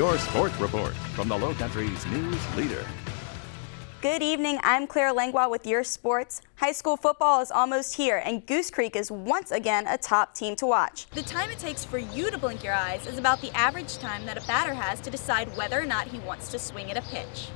Your sports report from the Lowcountry's news leader. Good evening, I'm Claire Langlois with your sports. High school football is almost here, and Goose Creek is once again a top team to watch. The time it takes for you to blink your eyes is about the average time that a batter has to decide whether or not he wants to swing at a pitch.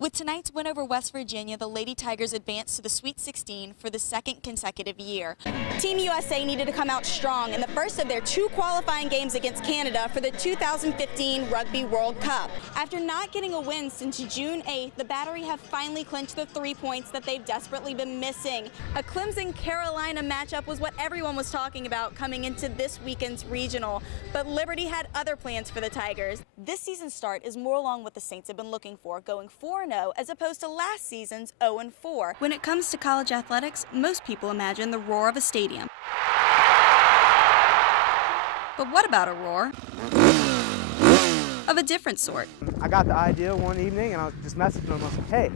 With tonight's win over West Virginia, the Lady Tigers advanced to the Sweet 16 for the second consecutive year. Team USA needed to come out strong in the first of their 2 qualifying games against Canada for the 2015 Rugby World Cup. After not getting a win since June 8th, the Battery have finally clinched the 3 points that they've desperately been missing. A Clemson-Carolina matchup was what everyone was talking about coming into this weekend's regional, but Liberty had other plans for the Tigers. This season's start is more along what the Saints have been looking for, going 4-0 as opposed to last season's 0-4. When it comes to college athletics, most people imagine the roar of a stadium. But what about a roar of a different sort? I got the idea one evening and I was just messaging them. I was like, hey,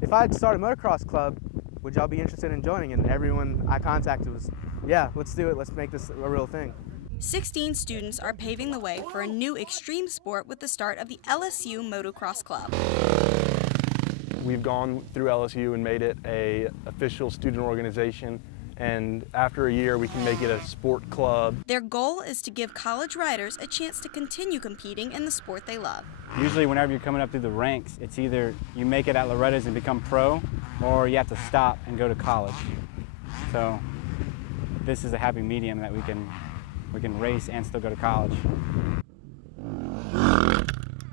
if I'd start a motocross club, would y'all be interested in joining? And everyone I contacted was, yeah, let's do it. Let's make this a real thing. 16 students are paving the way for a new extreme sport with the start of the LSU Motocross Club. We've gone through LSU and made it an official student organization, and after a year we can make it a sport club. Their goal is to give college riders a chance to continue competing in the sport they love. Usually whenever you're coming up through the ranks, it's either you make it at Loretta's and become pro, or you have to stop and go to college. So this is a happy medium that we can race and still go to college.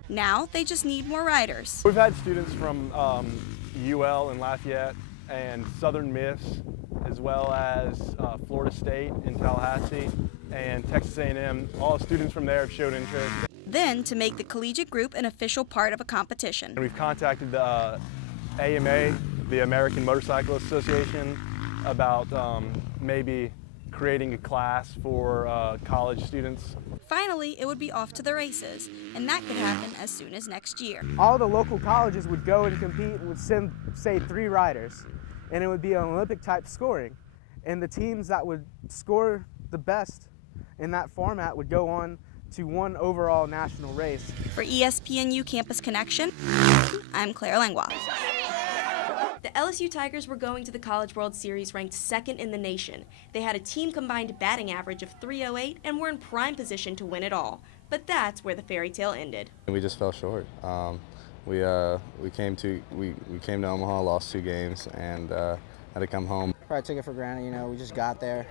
Now they just need more riders. We've had students from UL and Lafayette and Southern Miss, as well as Florida State in Tallahassee and Texas A&M. All students from there have showed interest. Then to make the collegiate group an official part of a competition. And we've contacted the AMA, the American Motorcycle Association, about maybe creating a class for college students. Finally, it would be off to the races, and that could happen as soon as next year. All the local colleges would go and compete and would send, say, 3 riders, and it would be an Olympic type scoring. And the teams that would score the best in that format would go on to one overall national race. For ESPNU Campus Connection, I'm Claire Langlois. The LSU Tigers were going to the College World Series ranked 2nd in the nation. They had a team combined batting average of .308 and were in prime position to win it all. But that's where the fairy tale ended. We just fell short. We came to Omaha, lost 2 games, and had to come home. Probably took it for granted. You know, we just got there.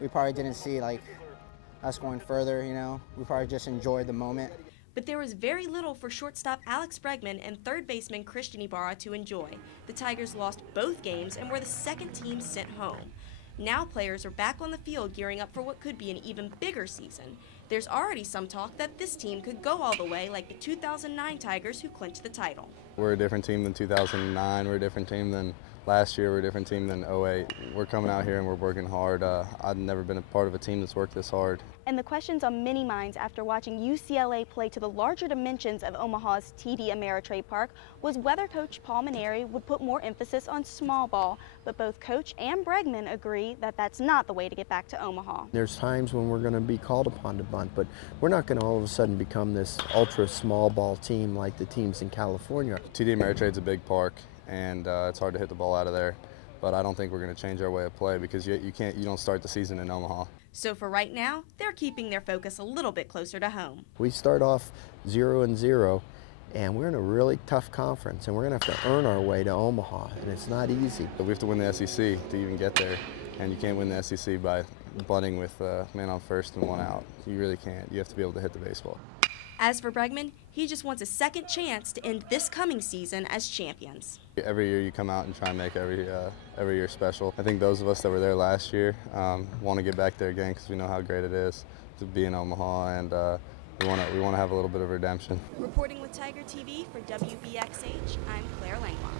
We probably didn't see us going further. You know, we probably just enjoyed the moment. But there was very little for shortstop Alex Bregman and third baseman Christian Ibarra to enjoy. The Tigers lost both games and were the second team sent home. Now players are back on the field gearing up for what could be an even bigger season. There's already some talk that this team could go all the way like the 2009 Tigers who clinched the title. We're a different team than 2009. We're a different team than last year. We're a different team than 08. We're coming out here and we're working hard. I've never been a part of a team that's worked this hard. And the questions on many minds after watching UCLA play to the larger dimensions of Omaha's TD Ameritrade Park was whether Coach Paul Maneri would put more emphasis on small ball. But both Coach and Bregman agree that that's not the way to get back to Omaha. There's times when we're going to be called upon to bunt, but we're not going to all of a sudden become this ultra small ball team like the teams in California. TD Ameritrade's a big park, and it's hard to hit the ball out of there. But I don't think we're going to change our way of play because you don't start the season in Omaha. So for right now, they're keeping their focus a little bit closer to home. We start off 0-0, and we're in a really tough conference, and we're going to have to earn our way to Omaha, and it's not easy. But we have to win the SEC to even get there, and you can't win the SEC by bunting with man on first and 1 out. You really can't. You have to be able to hit the baseball. As for Bregman, he just wants a second chance to end this coming season as champions. Every year you come out and try and make every year special. I think those of us that were there last year want to get back there again because we know how great it is to be in Omaha, and we want to have a little bit of redemption. Reporting with Tiger TV for WBXH, I'm Claire Langlois.